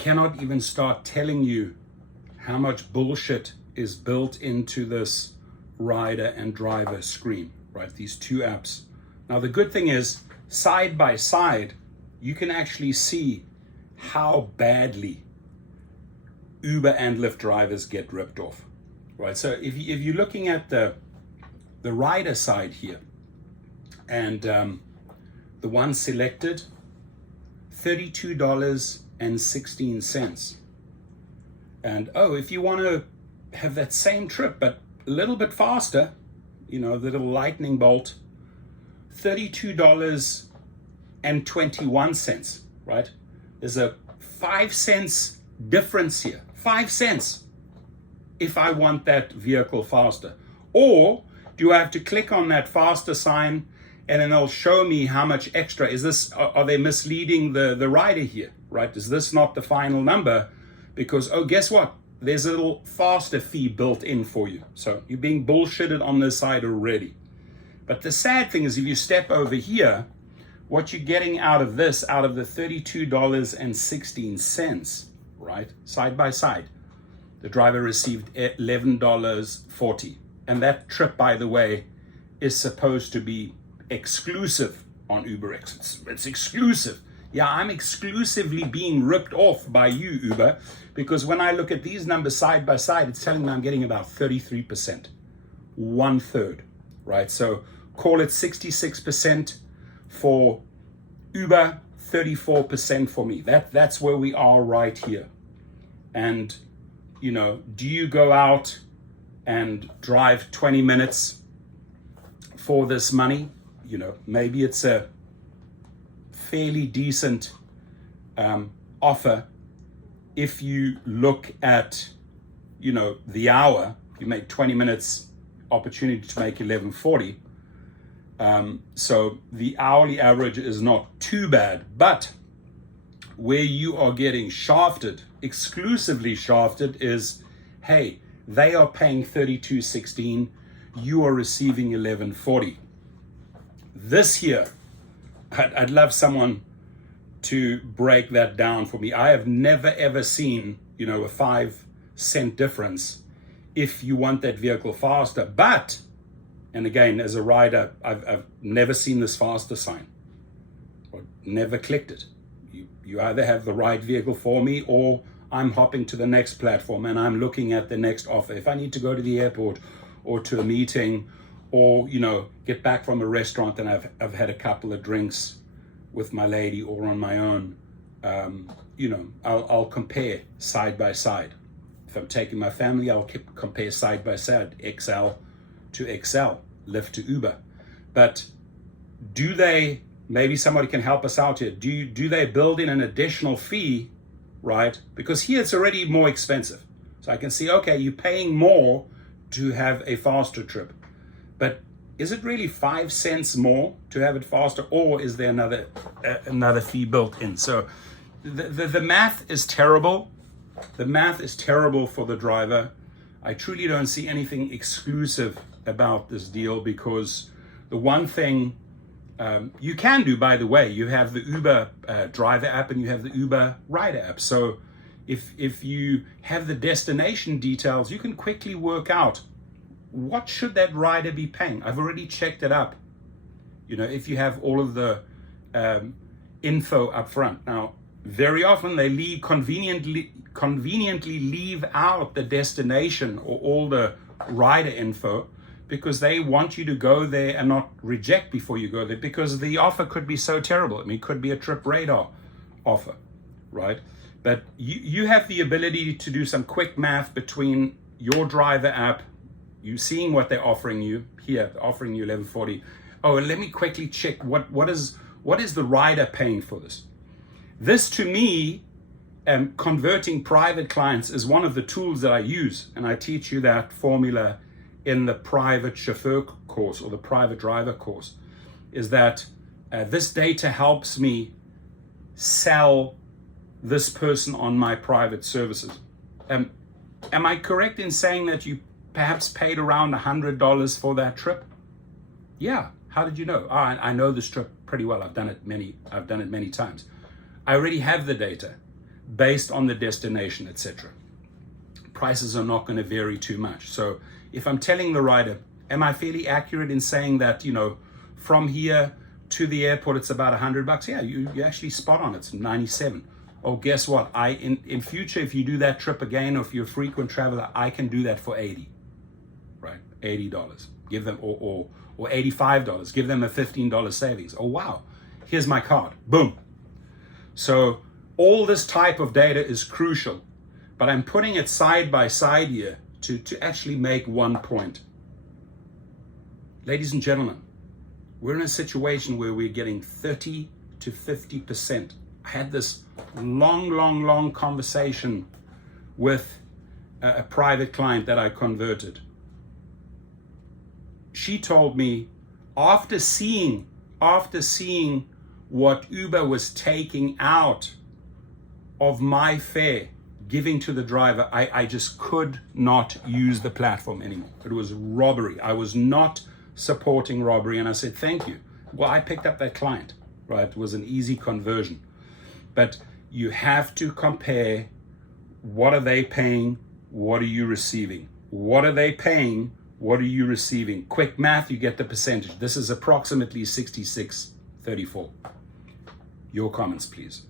cannot even start telling you how much bullshit is built into this rider and driver screen, right? These two apps. Now, the good thing is, side by side, you can actually see how badly Uber and Lyft drivers get ripped off, right? So if you're looking at the rider side here, and the one selected, $32.16. And if you want to have that same trip, but a little bit faster, the little lightning bolt, $32.21, right? There's a 5 cents difference here. 5 cents if I want that vehicle faster. Or do I have to click on that faster sign and then they'll show me how much extra? Are they misleading the rider here, right? Is this not the final number? Because, guess what? There's a little faster fee built in for you. So you're being bullshitted on this side already. But the sad thing is, if you step over here, what you're getting out of the $32.16, right, side by side, the driver received $11.40. And that trip, by the way, is supposed to be exclusive on UberX. It's exclusive. Yeah, I'm exclusively being ripped off by you, Uber, because when I look at these numbers side by side, it's telling me I'm getting about 33%, 1/3, right? So call it 66% for Uber, 34% for me. That's where we are right here. And, do you go out and drive 20 minutes for this money? Maybe it's a fairly decent offer. If you look at, the hour, you make 20 minutes opportunity to make 11.40. So the hourly average is not too bad, but where you are getting shafted, exclusively shafted, is, hey, they are paying $32.16, you are receiving $11.40. This here, I'd love someone to break that down for me. I have never ever seen, a 5 cent difference if you want that vehicle faster. But, and again, as a rider, I've never seen this faster sign, or never clicked it. You either have the right vehicle for me, or I'm hopping to the next platform and I'm looking at the next offer. If I need to go to the airport or to a meeting, or get back from a restaurant and I've had a couple of drinks with my lady or on my own, I'll compare side by side. If I'm taking my family, I'll compare side by side, XL to XL, Lyft to Uber. But maybe somebody can help us out here, do they build in an additional fee, right? Because here it's already more expensive. So I can see, okay, you're paying more to have a faster trip. But is it really 5 cents more to have it faster, or is there another fee built in? So the math is terrible. The math is terrible for the driver. I truly don't see anything exclusive about this deal, because the one thing you can do, by the way, you have the Uber driver app and you have the Uber rider app. So if you have the destination details, you can quickly work out, what should that rider be paying? I've already checked it up. If you have all of the info up front. Now, very often they conveniently leave out the destination or all the rider info, because they want you to go there and not reject before you go there, because the offer could be so terrible. I mean, it could be a trip radar offer, right? But you have the ability to do some quick math between your driver app, you seeing what they're offering you here, offering you $11.40. Oh, and let me quickly check what is the rider paying for this. This, to me, converting private clients is one of the tools that I use, and I teach you that formula in the private chauffeur course or the private driver course, is that this data helps me sell this person on my private services. Am I correct in saying that you perhaps paid around $100 for that trip? Yeah. How did you know? Oh, I know this trip pretty well. I've done it many times. I already have the data. based on the destination, etc. Prices are not going to vary too much. So if I'm telling the rider, am I fairly accurate in saying that, from here to the airport, it's about $100? Yeah, you're actually spot on. It's 97. Oh, guess what? In future, if you do that trip again, or if you're a frequent traveler, I can do that for 80, right? $80. Give them, or $85. Give them a $15 savings. Oh, wow. Here's my card. Boom. So all this type of data is crucial, but I'm putting it side by side here to actually make one point. Ladies and gentlemen, we're in a situation where we're getting 30 to 50%. I had this long conversation with a private client that I converted. She told me, after seeing what Uber was taking out of my fare, giving to the driver, I just could not use the platform anymore. It was robbery. I was not supporting robbery, and I said, thank you. Well, I picked up that client, right? It was an easy conversion. But you have to compare, what are they paying? What are you receiving? What are they paying? What are you receiving? Quick math, you get the percentage. This is approximately 66-34. Your comments, please.